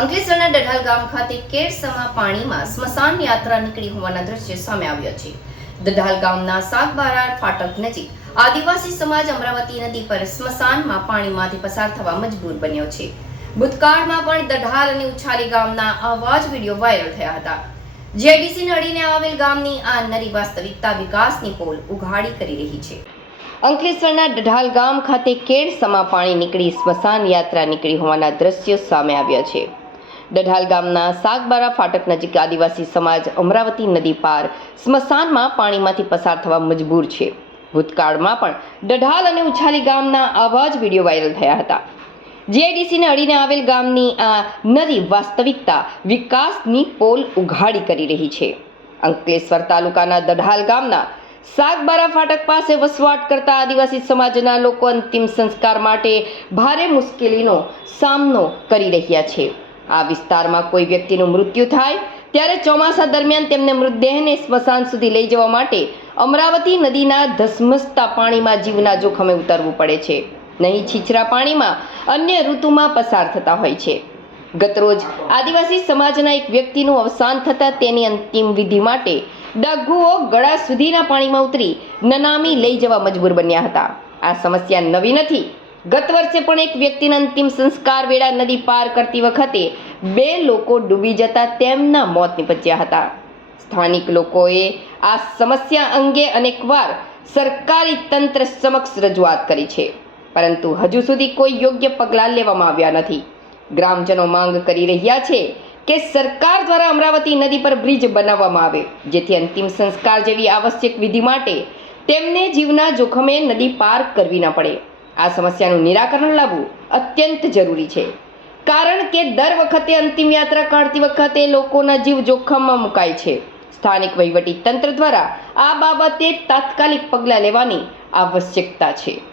અંકલેશ્વરના ડઢાલ ગામ ખાતે કેરસમા પાણીમાં સ્મશાન યાત્રા નીકળી હોવાના દ્રશ્ય સામે આવ્યા છે. ડઢાલ ગામના સાગબારા ફાટક નજીક આદિવાસી સમાજ અમરાવતી નદી પર સ્મશાનમાં પાણીમાંથી પસાર થવા મજબૂર બન્યો છે. ભૂતકાળમાં પણ ડઢાલ અને ઉછાલી ગામના આવા જ વિડીયો વાયરલ થયા હતા. જીઆઈડીસીને અડીને આવેલ ગામની આ નરી વાસ્તવિકતા વિકાસની પોલ ઉઘાડી કરી રહી છે. અંકલેશ્વરના ડઢાલ ગામ ખાતે કેરસમા પાણી નીકળી સ્મશાન યાત્રા નીકળી હોવાના દ્રશ્યો સામે આવ્યા છે. ડઢાલ ગામના સાગબારા ફાટક નજીક આદિવાસી સમાજ અમરાવતી નદી પાર સ્મશાનમાં પાણીમાંથી પસાર થવા મજબૂર છે. ભૂતકાળમાં પણ ડઢાલ અને ઉછાલી ગામના આવા જ વિડીયો વાયરલ થયા હતા. જીઆઈડીસીને અડીને આવેલ ગામની આ નવી વાસ્તવિકતા વિકાસની પોલ ઉઘાડી કરી રહી છે. અંકલેશ્વર તાલુકાના ડઢાલ ગામના સાગબારા ફાટક પાસે વસવાટ કરતા આદિવાસી સમાજના લોકો અંતિમ સંસ્કાર માટે ભારે મુશ્કેલીનો સામનો કરી રહ્યા છે. આ વિસ્તારમાં કોઈ વ્યક્તિનું મૃત્યુ થાય ત્યારે ચોમાસા દરમિયાન તેમને મૃતદેહને સ્મશાન સુધી લઈ જવા માટે અમરાવતી નદીના ધસમસતા પાણીમાં જીવના જોખમે ઉતરવું પડે છે. નહીં છીછરા પાણીમાં અન્ય ઋતુમાં પસાર થતા હોય છે. ગતરોજ આદિવાસી સમાજના એક વ્યક્તિનું અવસાન થતાં તેની અંતિમ વિધિ માટે ડાઘુઓ ગળા સુધીના પાણીમાં ઉતરી નનામી લઈ જવા મજબૂર બન્યા હતા. આ સમસ્યા નવી નથી. ગત વર્ષે પણ એક વ્યક્તિના અંતિમ સંસ્કાર વેળા નદી પાર કરતી વખતે 2 લોકો ડૂબી જતા તેમના મોત નીપજ્યા હતા. સ્થાનિક લોકોએ આ સમસ્યા અંગે અનેકવાર સરકારી તંત્ર સમક્ષ રજૂઆત કરી છે, પરંતુ હજુ સુધી કોઈ યોગ્ય પગલાં લેવામાં આવ્યા નથી. ગ્રામજનો માંગ કરી રહ્યા છે કે સરકાર દ્વારા અમરાવતી નદી પર બ્રિજ બનાવવામાં આવે, જેથી અંતિમ સંસ્કાર જેવી આવશ્યક વિધિ માટે તેમને જીવના જોખમે નદી પાર કરવી ન પડે. આ સમસ્યાનું નિરાકરણ લાવવું અત્યંત જરૂરી છે, કારણ કે દર વખતે અંતિમ યાત્રા કાઢતી વખતે લોકોના જીવ જોખમમાં મુકાય છે. સ્થાનિક વહીવટી તંત્ર દ્વારા આ બાબતે તાત્કાલિક પગલાં લેવાની આવશ્યકતા છે.